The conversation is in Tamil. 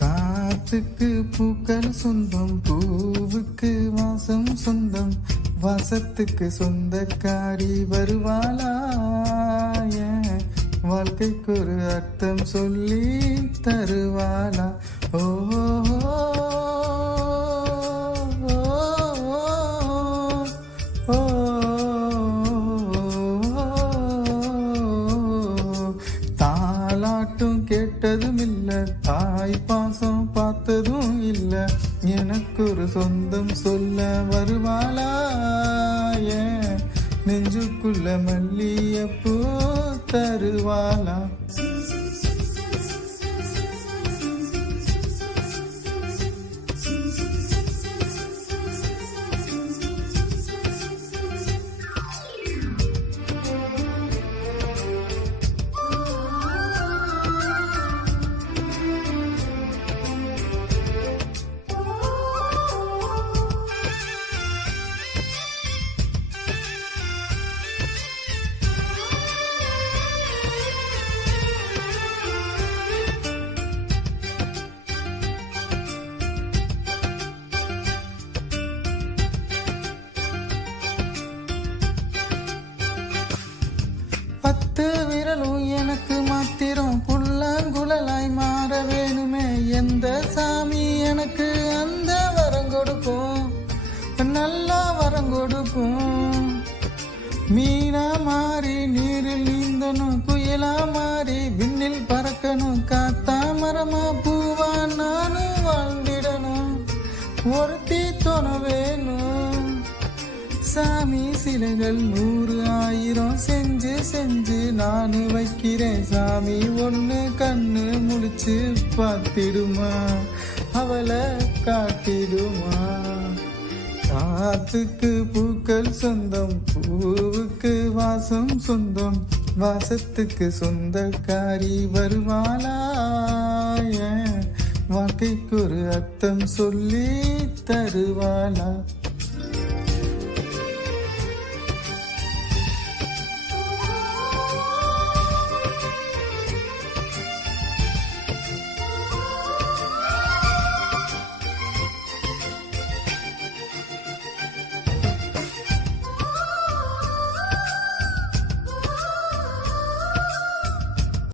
காற்றுக்கு பூக்கள் சொந்தம், பூவுக்கு வாசம் சொந்தம், வாசத்துக்கு சொந்தக்காரி வருவாளா? என் வாழ்க்கைக்கு ஒரு அர்த்தம் சொல்லி தருவாளா? ஓ தாலாட்டும் கேட்டதும் இல்ல, தாய் பாசம் பார்த்ததும் இல்ல, எனக்கு ஒரு சொந்தம் சொல்ல வருவாளா? ஏன் நெஞ்சுக்குள்ள மல்லியப்பூ தருவாளா? பத்து விரலும் எனக்கு மாத்திரம் புல்லாங்குழலாய் மாற வேணுமே. எந்த சாமி எனக்கு அந்த வரம் கொடுக்கும், நல்லா வரம் கொடுக்கும். மீனா மாறி நீரில் நீந்தணும், குயிலா மாறி விண்ணில் பறக்கணும், காத்தா மரமா பூவா நானும் வாழ்ந்திடணும். ஒருத்தி தொண வேணும், சாமி சிலைகள் 100 1000 செஞ்சு செஞ்சு நானு வைக்கிறேன். சாமி ஒண்ணு கண்ணு முழிச்சு பார்த்திடுமா, அவளை காட்டிடுமா? காத்துக்கு பூக்கள் சொந்தம், பூவுக்கு வாசம் சொந்தம், வாசத்துக்கு சொந்தக்காரி வருவாளா? என் வாழ்க்கைக்கு ஒரு அர்த்தம் சொல்லி தருவாளா?